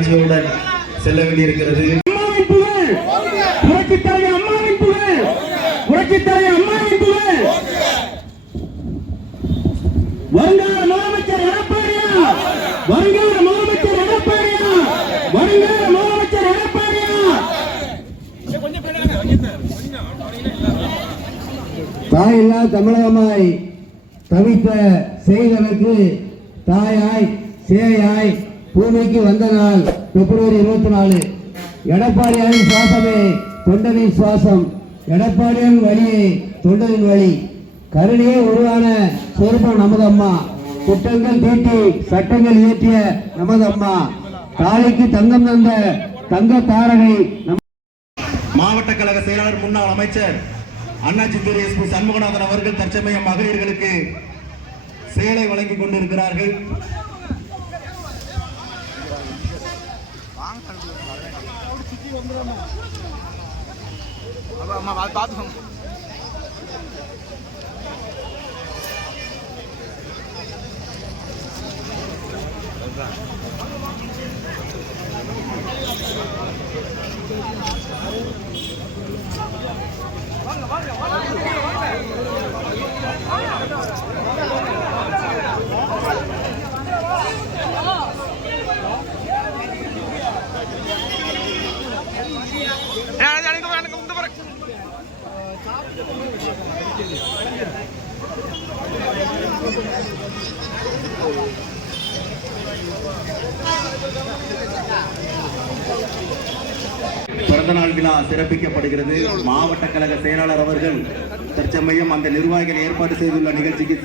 அண்ணாச்சியுடன் செல்ல வேண்டியிருக்கிறது. வருங்கால முதலமைச்சர் எடப்பாடியா, வருங்கால முதலமைச்சர் எடப்பாடியா, வருங்கால முதலமைச்சர் எடப்பாடியா. தாயில்லா தமிழகமாய் தவித்த செய்தவருக்கு தாயாய் சேயாய் பூமிக்கு வந்த நாள் பிப்ரவரி 24. எடப்பாடியாரின் சுவாசமே தொண்டனின் சுவாசம், எடப்பாடியின் வழியே தொண்டனின் வழி. கருணையே உருவான சொருபம் நமது அம்மா, திட்டங்கள் தீட்டி சட்டங்கள் இயற்றிய நமது அம்மா, தாலிக்கு தங்கம் தந்த தங்க தாரகை. மாவட்ட கழக செயலாளர் முன்னாள் அமைச்சர் அண்ணாச்சி திரு எஸ் பி சண்முகநாதன் அவர்கள் தற்சமயம் மகளிர்களுக்கு சேலை வழங்கிக் கொண்டிருக்கிறார்கள். பிறந்தநாள் விழா சிறப்பிக்கப்படுகிறது. மாவட்ட கழக செயலாளர் அவர்கள் தற்சமயம் அந்த நிர்வாகிகள் ஏற்பாடு செய்துள்ள நிகழ்ச்சிக்கு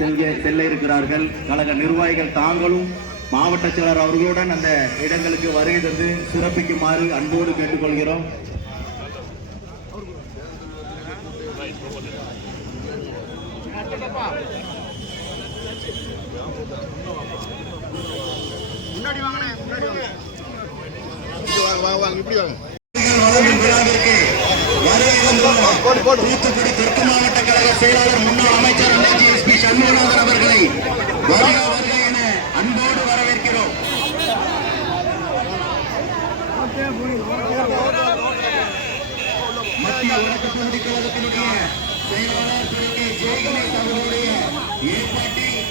செல்ல இருக்கிறார்கள். கழக நிர்வாகிகள் தாங்களும் மாவட்ட செயலர் அவர்களுடன் அந்த இடங்களுக்கு வருகை தந்து சிறப்பிக்குமாறு அன்போடு கேட்டுக்கொள்கிறோம். தூத்துக்குடி தெற்கு மாவட்ட கழக செயலாளர் முன்னாள் அமைச்சர் அண்ணாச்சி எஸ் பி சண்முகநாதன் அவர்களை வருக வருக என அன்போடு வரவேற்கிறோம். மத்திய வடக்கு பகுதி கழகத்தினுடைய செயலாளர் திரு கே ஜெயகணேஷ் அவர்களுடைய ஏற்பாட்டில்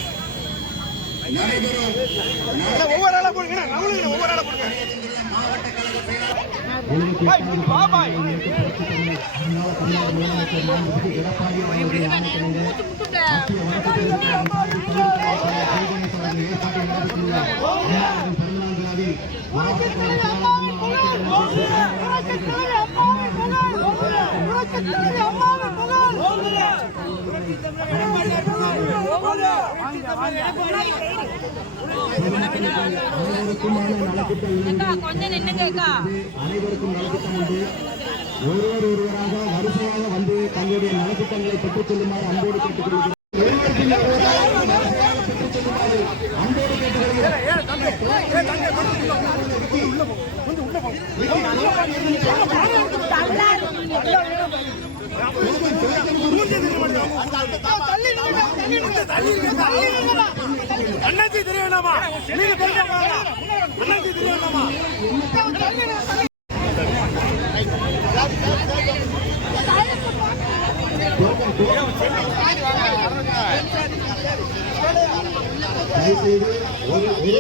நடைபெறும் மாவட்ட கழக செயலாளர் அனைவருக்கும் நலத்திட்டம் உண்டு. ஒருவராக வரிசையாக வந்து தங்களுடைய நலத்திட்டங்களை பெற்றுச் செல்லுமாறு அன்போடு கேட்டுக்கொள்கிறோம். அண்ணாச்சி தெரியணுமா? அண்ணாச்சி தெரியணுமா? தயவுசெய்து ஒருவருக்கு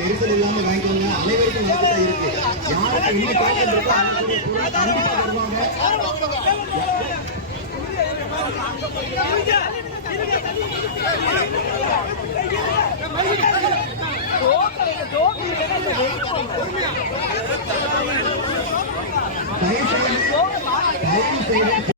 நெரிசல் இல்லாமல் வாங்கிக்கோங்க. அனைவருக்கும் இருக்கு. யாருக்கு இன்னும் தாக்கம் இருக்கோ தயவுசெய்து